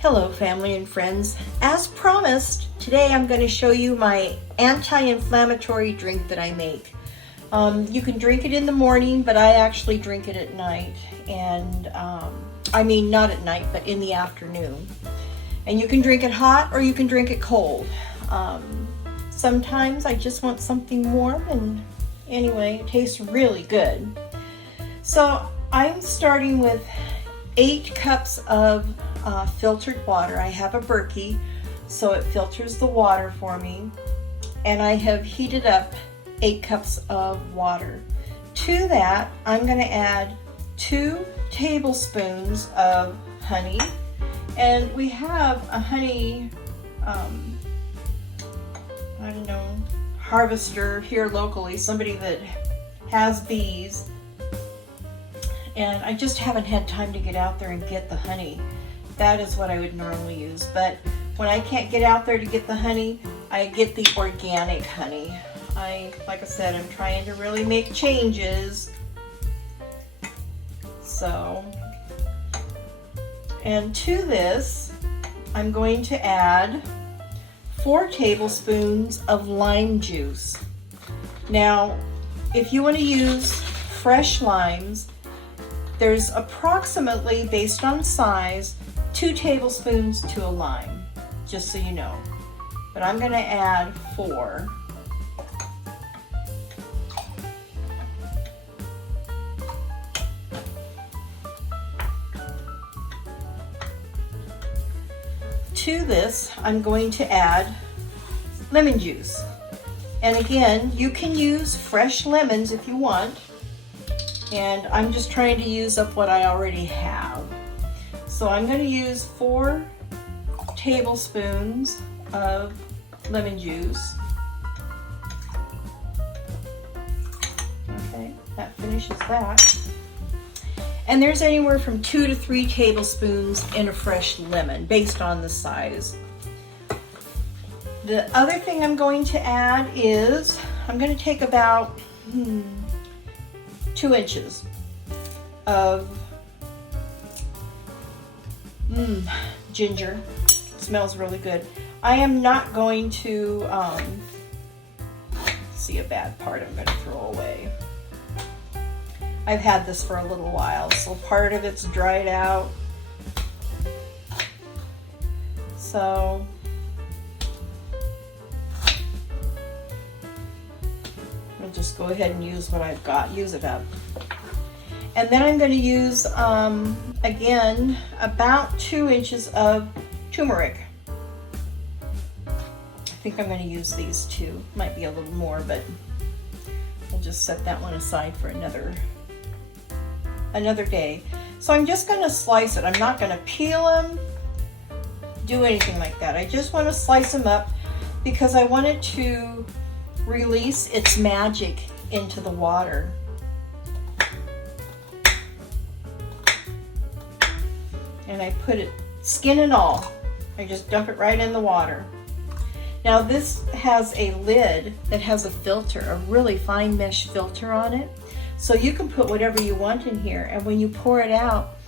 Hello family and friends. As promised, today I'm going to show you my anti-inflammatory drink that I make. You can drink it in the morning, but I actually drink it at night. And I mean not at night, but in the afternoon. And you can drink it hot or you can drink it cold. Sometimes I just want something warm, and anyway, it tastes really good. So I'm starting with 8 cups of filtered water. I have a Berkey, so it filters the water for me. And I have heated up 8 cups of water. To that, I'm going to add 2 tablespoons of honey. And we have a honey, I don't know, harvester here locally, somebody that has bees. And I just haven't had time to get out there and get the honey. That is what I would normally use. But when I can't get out there to get the honey, I get the organic honey. Like I said, I'm trying to really make changes. So, and to this, I'm going to add 4 tablespoons of lime juice. Now, if you want to use fresh limes, there's approximately, based on size, 2 tablespoons to a lime, just so you know. But I'm going to add 4. To this, I'm going to add lemon juice. And again, you can use fresh lemons if you want. And I'm just trying to use up what I already have. So I'm going to use 4 tablespoons of lemon juice. Okay, that finishes that. And there's anywhere from 2 to 3 tablespoons in a fresh lemon, based on the size. The other thing I'm going to add is, I'm going to take about 2 inches of ginger. It smells really good. I am not going to see a bad part I'm going to throw away. I've had this for a little while, so part of it's dried out. So I'll just go ahead and use what I've got, use it up. And then I'm going to use, again, about 2 inches of turmeric. I think I'm going to use these 2. Might be a little more, but I'll just set that one aside for another day. So I'm just going to slice it. I'm not going to peel them, do anything like that. I just want to slice them up because I want it to release its magic into the water. And I put it, skin and all, I just dump it right in the water. Now this has a lid that has a filter, a really fine mesh filter on it. So you can put whatever you want in here, and when you pour it out,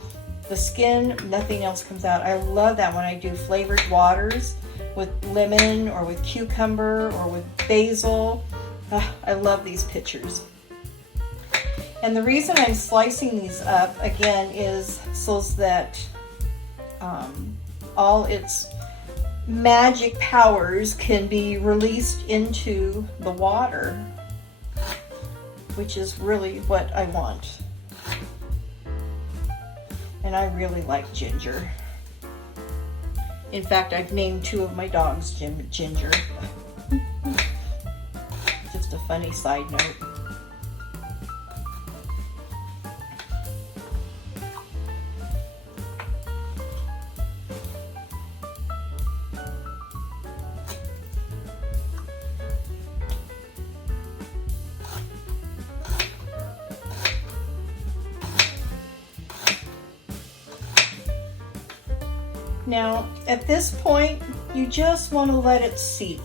the skin, nothing else comes out. I love that when I do flavored waters with lemon or with cucumber or with basil. I love these pitchers. And the reason I'm slicing these up, again, is so that all its magic powers can be released into the water, which is really what I want. And I really like ginger. In fact, I've named 2 of my dogs Ginger. Just a funny side note. Now, at this point, you just want to let it seep.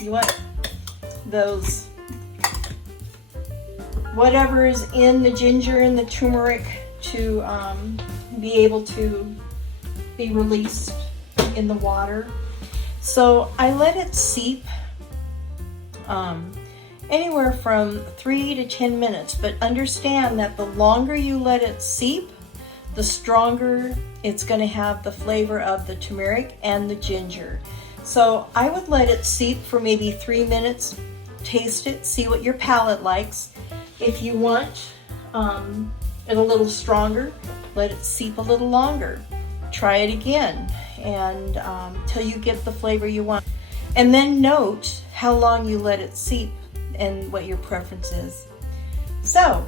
You want those, whatever is in the ginger and the turmeric, to be able to be released in the water. So I let it seep anywhere from 3 to 10 minutes, but understand that the longer you let it seep, the stronger it's going to have the flavor of the turmeric and the ginger. So I would let it seep for maybe 3 minutes, taste it, see what your palate likes. If you want it a little stronger, let it seep a little longer. Try it again and till you get the flavor you want. And then note how long you let it seep and what your preference is. So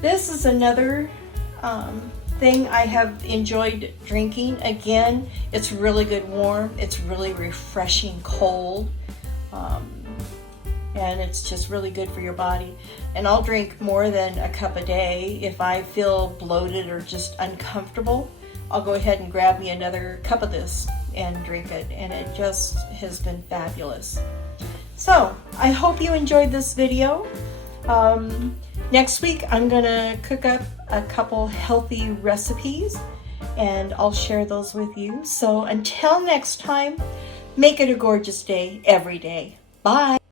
this is another thing I have enjoyed drinking. Again, it's really good warm, it's really refreshing cold, and it's just really good for your body. And I'll drink more than a cup a day. If I feel bloated or just uncomfortable, I'll go ahead and grab me another cup of this and drink it, and it just has been fabulous. So I hope you enjoyed this video. Next week I'm gonna cook up a couple healthy recipes and I'll share those with you. So until next time, make it a gorgeous day every day. Bye.